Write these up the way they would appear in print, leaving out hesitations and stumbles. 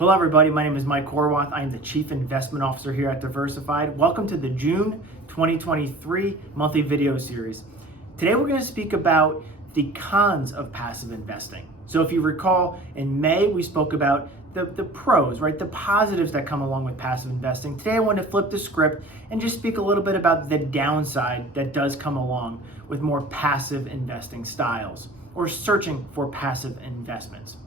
Hello everybody, my name is Mike Horwath. I am the Chief Investment Officer here at Diversified. Welcome to the June 2023 monthly video series. Today we're going to speak about the cons of passive investing. So if you recall, in May we spoke about the pros, right? The positives that come along with passive investing. Today I want to flip the script and just speak a little bit about the downside that does come along with more passive investing styles or searching for passive investments.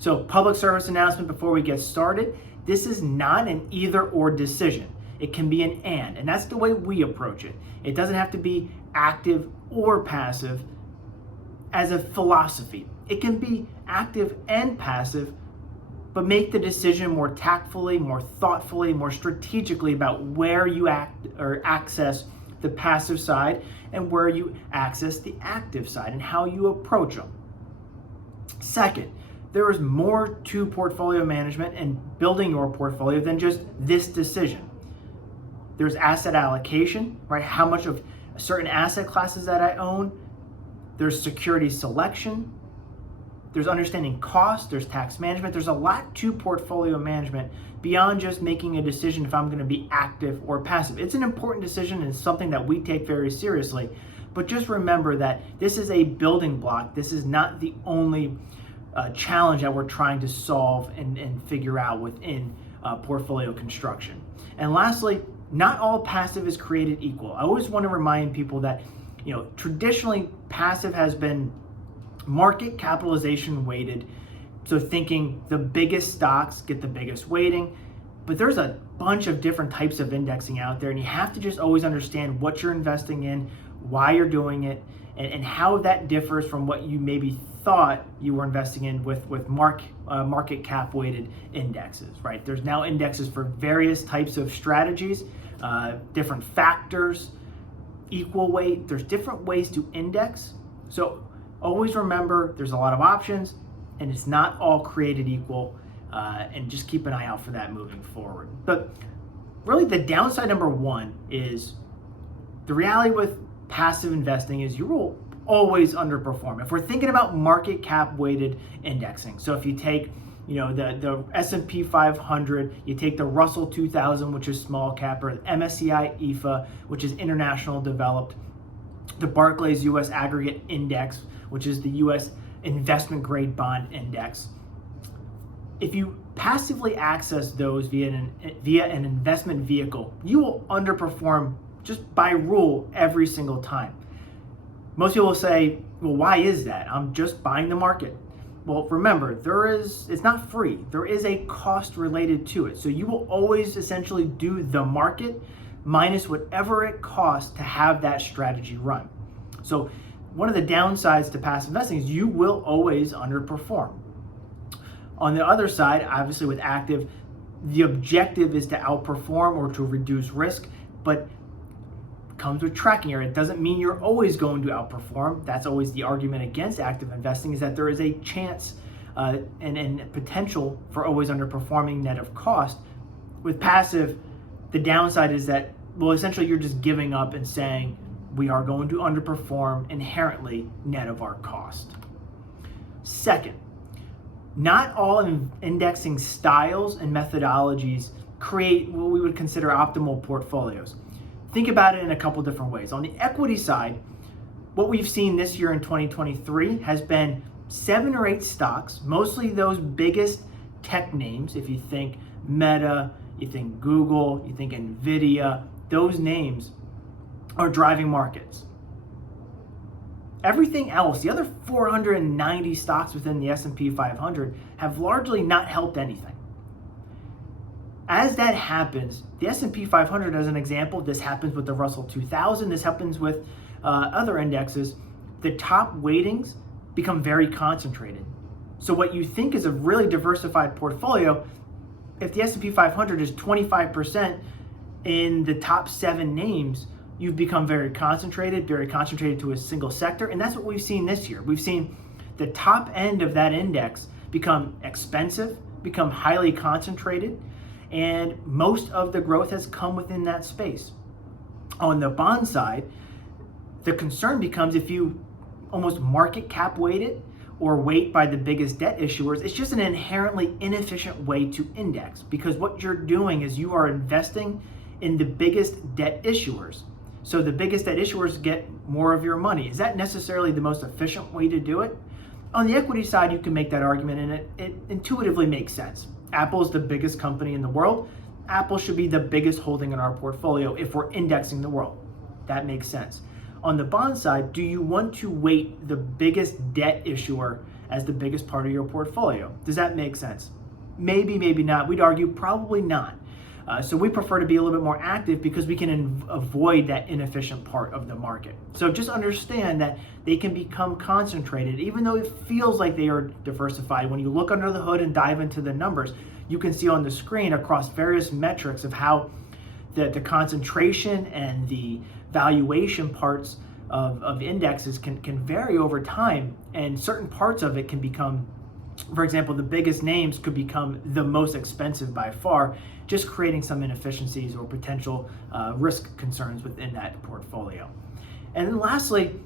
So, public service announcement before we get started. This is not an either or decision. It can be an and that's the way we approach it. It doesn't have to be active or passive as a philosophy. It can be active and passive, but make the decision more tactfully, more thoughtfully, more strategically about where you act or access the passive side and where you access the active side and how you approach them. Second, there is more to portfolio management and building your portfolio than just this decision. There's asset allocation, right? How much of certain asset classes that I own. There's security selection. There's understanding cost. There's tax management. There's a lot to portfolio management beyond just making a decision if I'm going to be active or passive. It's an important decision and something that we take very seriously. But just remember that this is a building block. This is not the only challenge that we're trying to solve and figure out within portfolio construction. And lastly, not all passive is created equal. I always want to remind people that, traditionally passive has been market capitalization weighted. So thinking the biggest stocks get the biggest weighting, but there's a bunch of different types of indexing out there, and you have to just always understand what you're investing in, why you're doing it, and how that differs from what you maybe thought you were investing in with market cap weighted indexes, right? There's now indexes for various types of strategies, different factors, equal weight. There's different ways to index. So always remember there's a lot of options and it's not all created equal, and just keep an eye out for that moving forward. But really the downside number one is the reality with passive investing is you will always underperform. If we're thinking about market cap weighted indexing, so if you take the S&P 500, you take the Russell 2000, which is small cap, or the MSCI EFA, which is international developed, the Barclays US Aggregate Index, which is the US investment grade bond index. If you passively access those via an investment vehicle, you will underperform just by rule every single time. Most people will say, well, why is that? I'm just buying the market. Well, remember, it's not free. There is a cost related to it. So you will always essentially do the market minus whatever it costs to have that strategy run. So one of the downsides to passive investing is you will always underperform. On the other side, obviously with active, the objective is to outperform or to reduce risk, but comes with tracking error. It doesn't mean you're always going to outperform. That's always the argument against active investing, is that there is a chance and potential for always underperforming net of cost. With passive, the downside is that, well, essentially you're just giving up and saying we are going to underperform inherently net of our cost. Second, not all indexing styles and methodologies create what we would consider optimal portfolios. Think about it in a couple different ways. On the equity side, what we've seen this year in 2023 has been 7 or 8 stocks, mostly those biggest tech names. If you think Meta, you think Google, you think Nvidia, those names are driving markets. Everything else, the other 490 stocks within the S&P 500 have largely not helped anything. As that happens, the S&P 500 as an example, this happens with the Russell 2000, this happens with other indexes, the top weightings become very concentrated. So what you think is a really diversified portfolio, if the S&P 500 is 25% in the top 7 names, you've become very concentrated to a single sector, and that's what we've seen this year. We've seen the top end of that index become expensive, become highly concentrated, and most of the growth has come within that space. On the bond side, the concern becomes if you almost market cap weight it or weight by the biggest debt issuers, it's just an inherently inefficient way to index, because what you're doing is you are investing in the biggest debt issuers. So the biggest debt issuers get more of your money. Is that necessarily the most efficient way to do it? On the equity side, you can make that argument, and it intuitively makes sense. Apple is the biggest company in the world. Apple should be the biggest holding in our portfolio if we're indexing the world. That makes sense. On the bond side, do you want to weight the biggest debt issuer as the biggest part of your portfolio? Does that make sense? Maybe, maybe not. We'd argue probably not. So we prefer to be a little bit more active because we can avoid that inefficient part of the market. So just understand that they can become concentrated, even though it feels like they are diversified. When you look under the hood and dive into the numbers, you can see on the screen across various metrics of how the concentration and the valuation parts of indexes can vary over time, and certain parts of it can become, for example, the biggest names could become the most expensive by far, just creating some inefficiencies or potential risk concerns within that portfolio. And then lastly,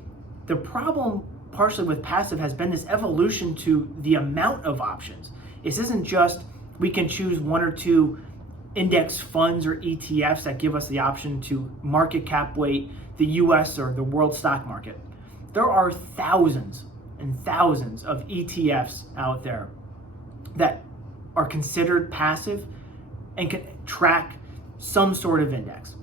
the problem partially with passive has been this evolution to the amount of options. This isn't just we can choose one or two index funds or ETFs that give us the option to market cap weight the US or the world stock market. There are thousands and thousands of ETFs out there that are considered passive and can track some sort of index.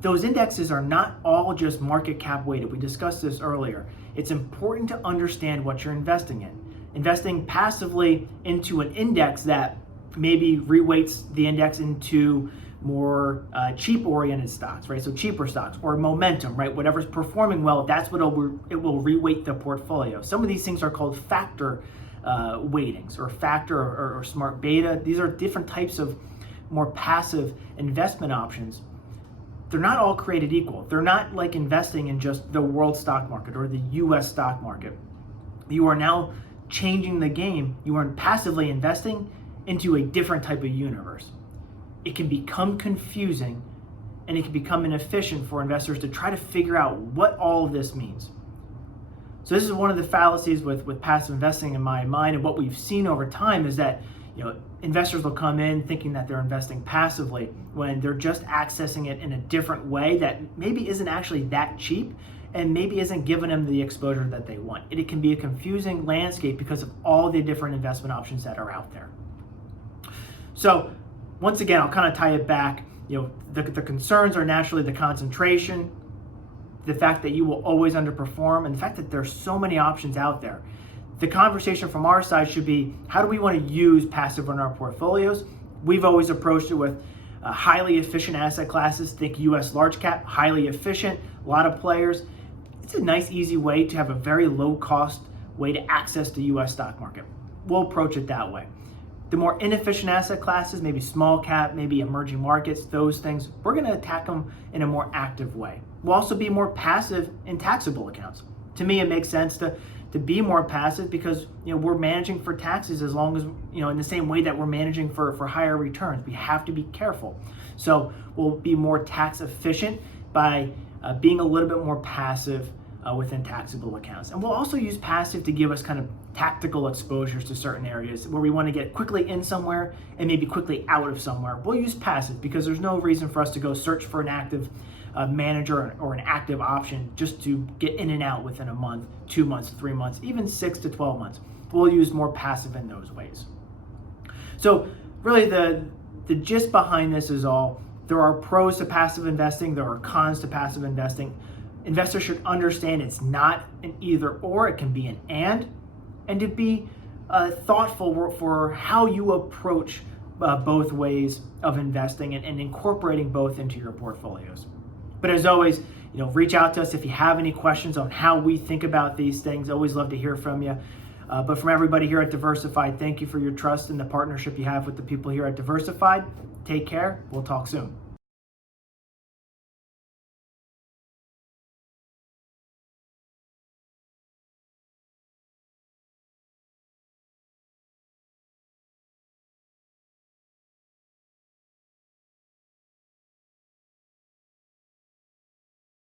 Those indexes are not all just market cap weighted. We discussed this earlier. It's important to understand what you're investing in. Investing passively into an index that maybe reweights the index into more cheap oriented stocks, right? So cheaper stocks or momentum, right? Whatever's performing well, that's what it will reweight the portfolio. Some of these things are called factor weightings or factor or smart beta. These are different types of more passive investment options. They're not all created equal. They're not like investing in just the world stock market or the US stock market. You are now changing the game. You are passively investing into a different type of universe. It can become confusing and it can become inefficient for investors to try to figure out what all of this means. So this is one of the fallacies with passive investing in my mind, and what we've seen over time is that investors will come in thinking that they're investing passively when they're just accessing it in a different way that maybe isn't actually that cheap and maybe isn't giving them the exposure that they want. It can be a confusing landscape because of all the different investment options that are out there. So once again, I'll kind of tie it back. The concerns are naturally the concentration, the fact that you will always underperform, and the fact that there's so many options out there. The conversation from our side should be, how do we want to use passive in our portfolios? We've always approached it with highly efficient asset classes. Think US large cap, highly efficient, a lot of players. It's a nice, easy way to have a very low cost way to access the US stock market. We'll approach it that way. The more inefficient asset classes, maybe small cap, maybe emerging markets, those things, we're going to attack them in a more active way. We'll also be more passive in taxable accounts. To me, it makes sense to be more passive because we're managing for taxes as long as in the same way that we're managing for higher returns. We have to be careful. So we'll be more tax efficient by being a little bit more passive within taxable accounts. And we'll also use passive to give us kind of tactical exposures to certain areas where we want to get quickly in somewhere and maybe quickly out of somewhere. We'll use passive because there's no reason for us to go search for an active manager or an active option just to get in and out within a month, 2 months, 3 months, even 6 to 12 months. We'll use more passive in those ways. So really the gist behind this is there are pros to passive investing, there are cons to passive investing. Investors should understand it's not an either or, it can be an and to be thoughtful for how you approach both ways of investing and incorporating both into your portfolios. But as always, reach out to us if you have any questions on how we think about these things. Always love to hear from you. But from everybody here at Diversified, thank you for your trust and the partnership you have with the people here at Diversified. Take care. We'll talk soon.